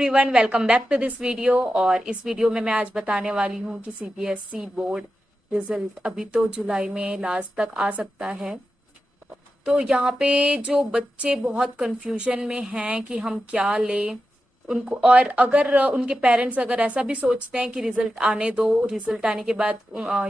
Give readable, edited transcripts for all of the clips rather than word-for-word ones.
Everyone, welcome back to this video. और इस video में मैं आज बताने वाली हूँ कि सीबीएसई बोर्ड रिजल्ट अभी तो जुलाई में लास्ट तक आ सकता है। तो यहाँ पे जो बच्चे बहुत कंफ्यूजन में हैं कि हम क्या लें उनको, और अगर उनके पेरेंट्स अगर ऐसा भी सोचते हैं कि रिजल्ट आने दो, रिजल्ट आने के बाद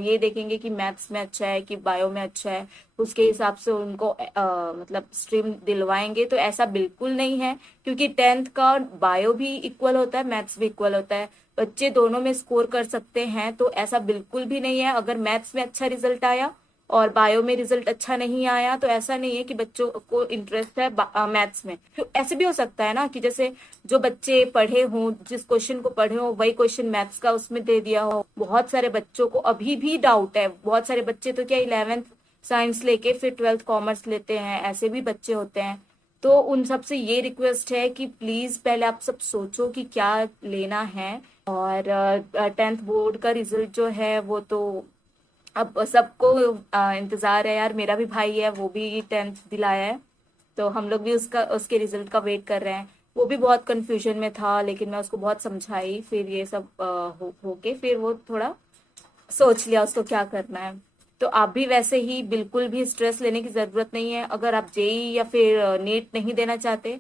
ये देखेंगे कि मैथ्स में अच्छा है कि बायो में अच्छा है, उसके हिसाब से उनको मतलब स्ट्रीम दिलवाएंगे, तो ऐसा बिल्कुल नहीं है। क्योंकि टेंथ का बायो भी इक्वल होता है, मैथ्स भी इक्वल होता है, बच्चे दोनों में स्कोर कर सकते हैं। तो ऐसा बिल्कुल भी नहीं है। अगर मैथ्स में अच्छा रिजल्ट आया और बायो में रिजल्ट अच्छा नहीं आया तो ऐसा नहीं है कि बच्चों को इंटरेस्ट है मैथ्स में। तो ऐसे भी हो सकता है ना कि जैसे जो बच्चे पढ़े हों, जिस क्वेश्चन को पढ़े हो वही क्वेश्चन मैथ्स का उसमें दे दिया हो। बहुत सारे बच्चों को अभी भी डाउट है। बहुत सारे बच्चे तो क्या 11th साइंस लेके फिर 12th कॉमर्स लेते हैं, ऐसे भी बच्चे होते हैं। तो उन सबसे ये रिक्वेस्ट है कि प्लीज पहले आप सब सोचो कि क्या लेना है। और 10th बोर्ड का रिजल्ट जो है वो तो अब सबको इंतजार है यार। मेरा भी भाई है, वो भी 10th दिलाया है, तो हम लोग भी उसका उसके रिजल्ट का वेट कर रहे हैं। वो भी बहुत कंफ्यूजन में था, लेकिन मैं उसको बहुत समझाई, फिर ये सब होके फिर वो थोड़ा सोच लिया उसको क्या करना है। तो आप भी वैसे ही बिल्कुल भी स्ट्रेस लेने की जरूरत नहीं है। अगर आप जेई या फिर नीट नहीं देना चाहते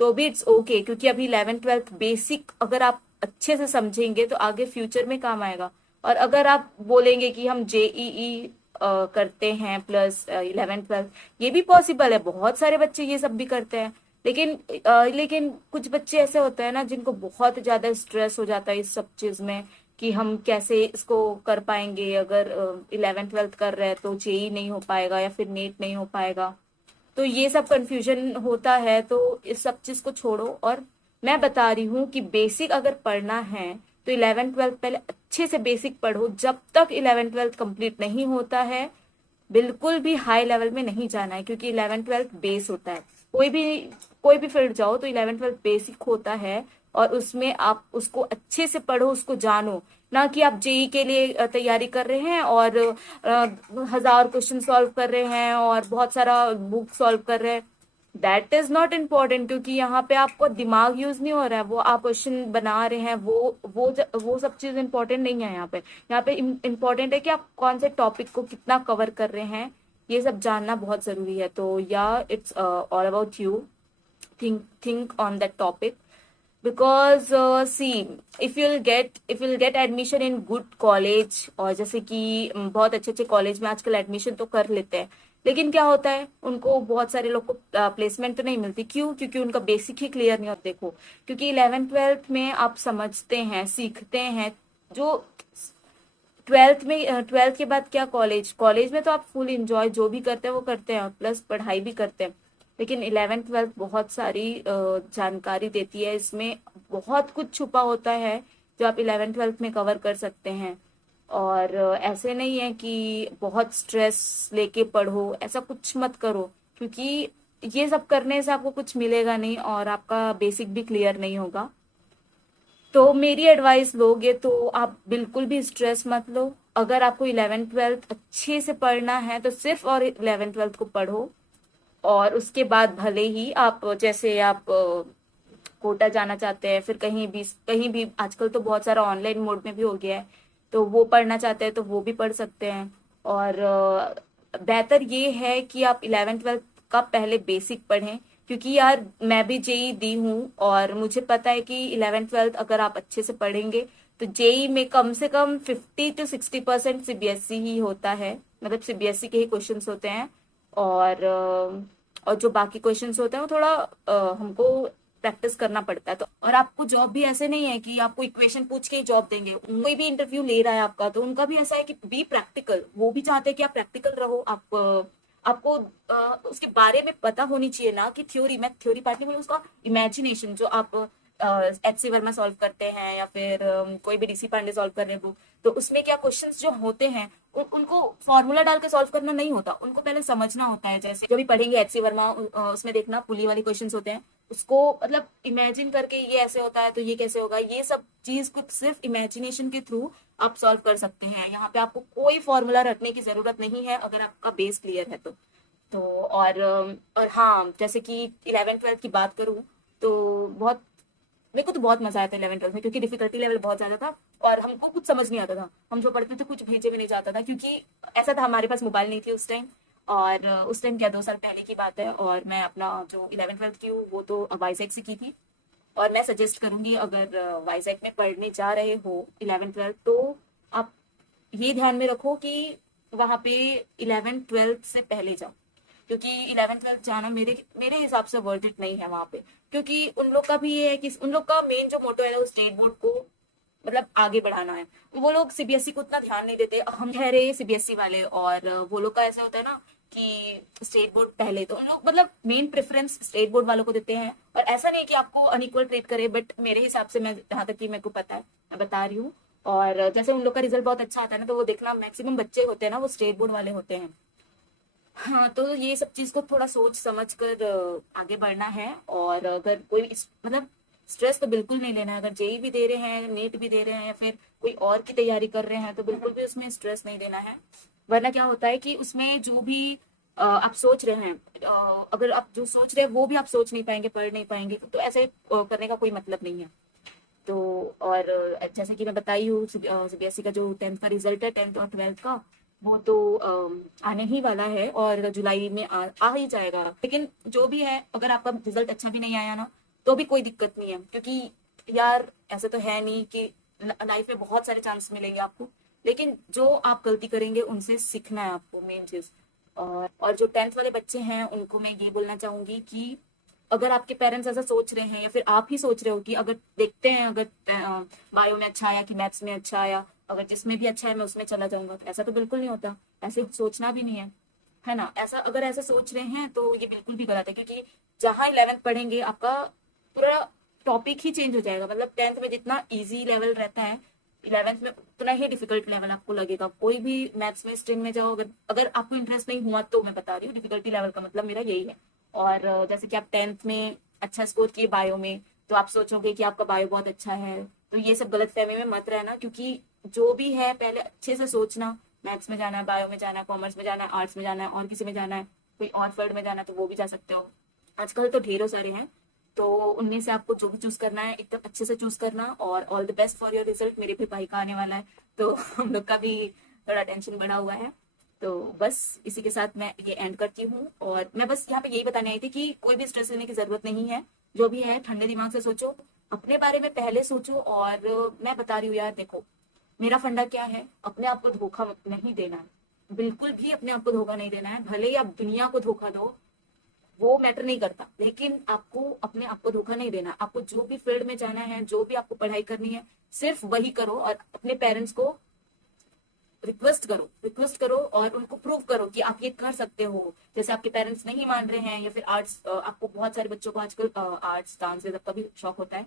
तो भी इट्स ओके, क्योंकि अभी 11th 12th बेसिक अगर आप अच्छे से समझेंगे तो आगे फ्यूचर में काम आएगा। और अगर आप बोलेंगे कि हम जेईई करते हैं प्लस 11th 12th, ये भी पॉसिबल है, बहुत सारे बच्चे ये सब भी करते हैं। लेकिन कुछ बच्चे ऐसे होते हैं ना जिनको बहुत ज्यादा स्ट्रेस हो जाता है इस सब चीज में, कि हम कैसे इसको कर पाएंगे। अगर 11th 12th कर रहे हैं तो जेई नहीं हो पाएगा या फिर नीट नहीं हो पाएगा, तो ये सब कंफ्यूजन होता है। तो इस सब चीज को छोड़ो, और मैं बता रही हूँ कि बेसिक अगर पढ़ना है तो 11th 12th पहले अच्छे से बेसिक पढ़ो। जब तक 11th 12th कंप्लीट नहीं होता है बिल्कुल भी हाई लेवल में नहीं जाना है, क्योंकि 11th 12th बेस होता है। कोई भी कोई भी फील्ड जाओ तो 11th 12th बेसिक होता है, और उसमें आप उसको अच्छे से पढ़ो, उसको जानो। ना कि आप जेई के लिए तैयारी कर रहे हैं और 1000 क्वेश्चन सॉल्व कर रहे हैं और बहुत सारा बुक सॉल्व कर रहे हैं। दैट इज नॉट इम्पोर्टेंट, क्योंकि यहाँ पे आपको दिमाग यूज नहीं हो रहा है, वो आप क्वेश्चन बना रहे हैं, वो सब चीज इंपॉर्टेंट नहीं है यहाँ पे। यहाँ पे इम्पोर्टेंट है कि आप कौन से टॉपिक को कितना कवर कर रहे हैं, ये सब जानना बहुत जरूरी है। तो या it's all about you, think on that topic, because see, if you'll get admission in good college, और जैसे कि बहुत अच्छे अच्छे कॉलेज में आजकल एडमिशन तो कर लेते हैं, लेकिन क्या होता है उनको बहुत सारे लोग को प्लेसमेंट तो नहीं मिलती। क्यों? क्योंकि उनका बेसिक ही क्लियर नहीं होता। देखो, क्योंकि 11th 12th में आप समझते हैं, सीखते हैं। जो 12th के बाद क्या, कॉलेज कॉलेज में तो आप फुल इंजॉय जो भी करते हैं वो करते हैं, प्लस पढ़ाई भी करते हैं। लेकिन 11th 12th बहुत सारी जानकारी देती है, इसमें बहुत कुछ छुपा होता है जो आप 11th 12th में कवर कर सकते हैं। और ऐसे नहीं है कि बहुत स्ट्रेस लेके पढ़ो, ऐसा कुछ मत करो, क्योंकि ये सब करने से आपको कुछ मिलेगा नहीं और आपका बेसिक भी क्लियर नहीं होगा। तो मेरी एडवाइस लोगे तो आप बिल्कुल भी स्ट्रेस मत लो। अगर आपको 11th 12th अच्छे से पढ़ना है तो सिर्फ और 11th 12th को पढ़ो, और उसके बाद भले ही आप जैसे आप कोटा जाना चाहते हैं, फिर कहीं भी आजकल तो बहुत सारा ऑनलाइन मोड में भी हो गया है, तो वो पढ़ना चाहते हैं तो वो भी पढ़ सकते हैं। और बेहतर ये है कि आप 11th 12th का पहले बेसिक पढ़ें, क्योंकि यार मैं भी जेई दी हूँ और मुझे पता है कि 11th 12th अगर आप अच्छे से पढ़ेंगे तो जेई में कम से कम 50 to 60% सीबीएसई ही होता है, मतलब सीबीएसई के ही क्वेश्चंस होते हैं। और और जो बाकी क्वेश्चंस होते हैं वो थोड़ा हमको प्रैक्टिस करना पड़ता है। तो और आपको जॉब भी ऐसे नहीं है कि आपको इक्वेशन पूछ के ही जॉब देंगे। कोई भी इंटरव्यू ले रहा है आपका तो उनका भी ऐसा है कि बी प्रैक्टिकल, वो भी चाहते हैं कि आप प्रैक्टिकल रहो। आपको उसके बारे में पता होनी चाहिए, ना कि थ्योरी। मैं थ्योरी पार्ट नहीं बोलूँ, उसका इमेजिनेशन जो आप एच सी वर्मा सॉल्व करते हैं या फिर कोई भी डीसी पांडे सॉल्व कर रहे हैं बुक, तो उसमें क्या क्वेश्चंस जो होते हैं उनको फॉर्मूला डाल के सॉल्व करना नहीं होता, उनको पहले समझना होता है। जैसे जो भी पढ़ेंगे एच सी वर्मा, उसमें देखना पुली वाले क्वेश्चंस होते हैं, उसको मतलब इमेजिन करके ये ऐसे होता है तो ये कैसे होगा, ये सब चीज को सिर्फ इमेजिनेशन के थ्रू आप सॉल्व कर सकते हैं। यहाँ पे आपको कोई फॉर्मूला रखने की जरूरत नहीं है अगर आपका बेस क्लियर है तो और हाँ, जैसे कि 11th 12th की बात करूँ तो बहुत मेरे को तो बहुत मजा आया था 11th-12th में, क्योंकि डिफिकल्टी लेवल बहुत ज्यादा था और हमको कुछ समझ नहीं आता था। हम जो पढ़ते थे कुछ भेजे भी नहीं जाता था, क्योंकि ऐसा था हमारे पास मोबाइल नहीं थी उस टाइम। और उस टाइम क्या 2 साल पहले की बात है, और मैं अपना जो 11th-12th की हूँ वो तो वाईजैक से की थी। और मैं सजेस्ट करूंगी, अगर वाईजैक में पढ़ने जा रहे हो 11th-12th, तो आप ये ध्यान में रखो कि वहाँ पे 11th-12th से पहले जाओ, क्योंकि 11th-12th जाना मेरे मेरे हिसाब से वर्थ इट नहीं है वहाँ पे। क्योंकि उन लोग का भी ये है कि उन लोग का मेन जो मोटो है ना, वो स्टेट बोर्ड को मतलब आगे बढ़ाना है। वो लोग सीबीएसई को उतना ध्यान नहीं देते। हम ठहरे सीबीएसई वाले, और वो लोग का ऐसा होता है ना कि स्टेट बोर्ड पहले, तो उन लोग मतलब मेन प्रेफरेंस स्टेट बोर्ड वालों को देते हैं। और ऐसा नहीं कि आपको अनइक्वल ट्रीट करे, बट मेरे हिसाब से, मैं जहाँ तक कि मेरे को पता है मैं बता रही हूँ। और जैसे उन लोग का रिजल्ट बहुत अच्छा आता है ना, तो वो देखना मैक्सिमम बच्चे होते हैं ना वो स्टेट बोर्ड वाले होते हैं। हाँ, तो ये सब चीज को थोड़ा सोच समझ कर आगे बढ़ना है। और अगर कोई मतलब स्ट्रेस तो बिल्कुल नहीं लेना है। अगर जेई भी दे रहे हैं, नीट भी दे रहे हैं, या फिर कोई और की तैयारी कर रहे हैं, तो बिल्कुल भी उसमें स्ट्रेस नहीं लेना है। वरना क्या होता है कि उसमें जो भी आप सोच रहे हैं, अगर आप जो सोच रहे हैं वो भी आप सोच नहीं पाएंगे, पढ़ नहीं पाएंगे, तो ऐसे करने का कोई मतलब नहीं है। तो और जैसे कि मैं बताई हूँ, सीबीएसई का जो 10th का रिजल्ट है, 10th और 12th का, वो तो आने ही वाला है और जुलाई में आ ही जाएगा। लेकिन जो भी है, अगर आपका रिजल्ट अच्छा भी नहीं आया ना, तो भी कोई दिक्कत नहीं है, क्योंकि यार ऐसा तो है नहीं कि लाइफ में बहुत सारे चांस मिलेंगे आपको। लेकिन जो आप गलती करेंगे उनसे सीखना है आपको, मेन चीज। और जो 10th वाले बच्चे हैं उनको मैं ये बोलना चाहूंगी कि अगर आपके पेरेंट्स ऐसा सोच रहे हैं, या फिर आप ही सोच रहे हो कि अगर देखते हैं, अगर बायो में अच्छा आया कि मैथ्स में अच्छा आया, अगर जिसमें भी अच्छा है मैं उसमें चला जाऊंगा, तो ऐसा तो बिल्कुल नहीं होता। ऐसे सोचना भी नहीं है ना। ऐसा अगर ऐसा सोच रहे हैं तो ये बिल्कुल भी गलत है, क्योंकि जहाँ 11th पढ़ेंगे आपका पूरा टॉपिक ही चेंज हो जाएगा। मतलब 10th में जितना इजी लेवल रहता है, 11th में उतना ही डिफिकल्ट लेवल आपको लगेगा। कोई भी मैथ्स में स्ट्रीम में जाओ, अगर अगर आपको इंटरेस्ट नहीं हुआ, तो मैं बता रही हूँ डिफिकल्टी लेवल का मतलब मेरा यही है। और जैसे कि आप 10th में अच्छा स्कोर किए बायो में, तो आप सोचोगे कि आपका बायो बहुत अच्छा है। तो ये सब गलत फहमी में मत रहना, क्योंकि जो भी है पहले अच्छे से सोचना। मैथ्स में जाना है, बायो में जाना है, कॉमर्स में जाना है, आर्ट्स में जाना है, और किसी में जाना है, कोई और फील्ड में जाना है, तो वो भी जा सकते हो। आजकल तो ढेरों सारे हैं, तो उनमें से आपको जो भी चूज करना है एकदम अच्छे से चूज करना। और all the best for your result. मेरे भी भाई का आने वाला है, तो हम लोग का भी थोड़ा टेंशन बढ़ा हुआ है। तो बस इसी के साथ मैं ये एंड करती हूँ। और मैं बस यहाँ पे यही बताने आई थी कि कोई भी स्ट्रेस लेने की जरूरत नहीं है। जो भी है ठंडे दिमाग से सोचो, अपने बारे में पहले सोचो। और मैं बता रही हूँ यार, देखो मेरा फंडा क्या है, अपने आप को धोखा नहीं देना है। बिल्कुल भी अपने आप को धोखा नहीं देना है। भले ही आप दुनिया को धोखा दो, वो मैटर नहीं करता, लेकिन आपको अपने आप को धोखा नहीं देना। आपको जो भी फील्ड में जाना है, जो भी आपको पढ़ाई करनी है, सिर्फ वही करो। और अपने पेरेंट्स को रिक्वेस्ट करो और उनको प्रूव करो कि आप ये कर सकते हो। जैसे आपके पेरेंट्स नहीं मान रहे हैं, या फिर आर्ट्स, आपको बहुत सारे बच्चों को आजकल आर्ट्स डांस ये सब का भी शौक होता है।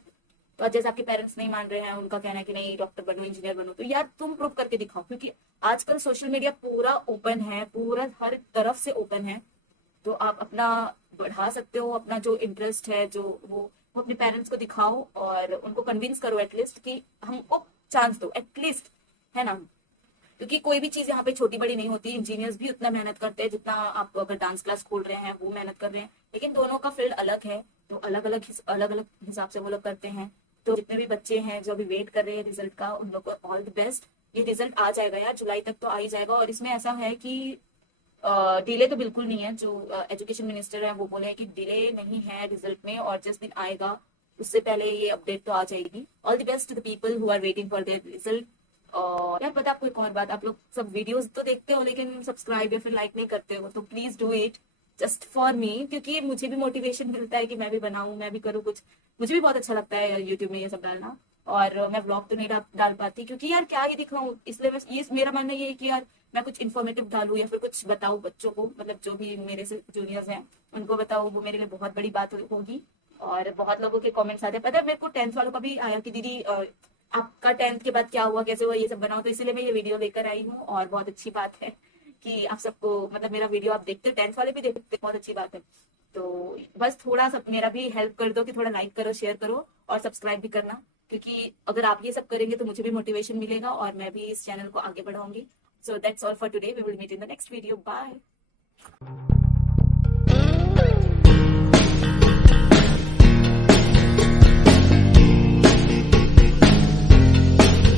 तो जैसे आपके पेरेंट्स नहीं मान रहे हैं, उनका कहना है कि नहीं डॉक्टर बनो, इंजीनियर बनो, तो यार तुम प्रूव करके दिखाओ। क्योंकि आजकल सोशल मीडिया पूरा ओपन है, पूरा हर तरफ से ओपन है। तो आप अपना बढ़ा सकते हो, अपना जो इंटरेस्ट है, जो वो अपने पेरेंट्स को दिखाओ और उनको कन्विंस करो एटलीस्ट कि हमको चांस दो एटलीस्ट, है ना। क्योंकि कोई भी चीज यहाँ पे छोटी बड़ी नहीं होती। इंजीनियर्स भी उतना मेहनत करते हैं जितना आप अगर डांस क्लास खोल रहे हैं वो मेहनत कर रहे हैं। लेकिन दोनों का फील्ड अलग है, तो अलग अलग हिसाब से वो लोग करते हैं। तो जितने भी बच्चे हैं जो अभी वेट कर रहे हैं रिजल्ट का, उन लोग को ऑल द बेस्ट। ये रिजल्ट आ जाएगा यार, जुलाई तक तो आ ही जाएगा। और इसमें ऐसा है कि डिले तो बिल्कुल नहीं है। जो एजुकेशन मिनिस्टर है वो बोले हैं कि डिले नहीं है रिजल्ट में, और जिस दिन आएगा उससे पहले ये अपडेट तो आ जाएगी। All the best to the people who are waiting for their result. और यार पता आपको एक और बात, आप लोग सब वीडियोस तो देखते हो लेकिन सब्सक्राइब या फिर लाइक नहीं करते हो, तो please do it just for me, क्योंकि मुझे भी मोटिवेशन मिलता है कि मैं भी बनाऊं, मैं भी करूँ कुछ। मुझे भी बहुत अच्छा लगता है यूट्यूब में ये सब डालना। और मैं ब्लॉग तो नहीं डाल पाती, क्योंकि यार क्या ही दिखाऊं, इसलिए मैं ये मेरा मानना ये है कि यार मैं कुछ इन्फॉर्मेटिव डालूं, या फिर कुछ बताऊं बच्चों को, मतलब जो भी मेरे से जूनियर्स हैं उनको बताऊं, वो मेरे लिए बहुत बड़ी बात होगी। और बहुत लोगों के कमेंट्स आते हैं, पता है मेरे को 10th वालों का भी आया कि दीदी आपका 10th के बाद क्या हुआ, कैसे हुआ, ये सब बनाओ। तो इसीलिए मैं ये वीडियो लेकर आई हूँ। और बहुत अच्छी बात है कि आप सबको मतलब मेरा वीडियो आप देखते हो, 10th वाले भी देखते हो, बहुत अच्छी बात है। तो बस थोड़ा सा मेरा भी हेल्प कर दो कि थोड़ा लाइक करो, शेयर करो और सब्सक्राइब भी करना, क्योंकि अगर आप ये सब करेंगे तो मुझे भी मोटिवेशन मिलेगा और मैं भी इस चैनल को आगे बढ़ाऊंगी। So that's all for today, we will meet in the next video, bye.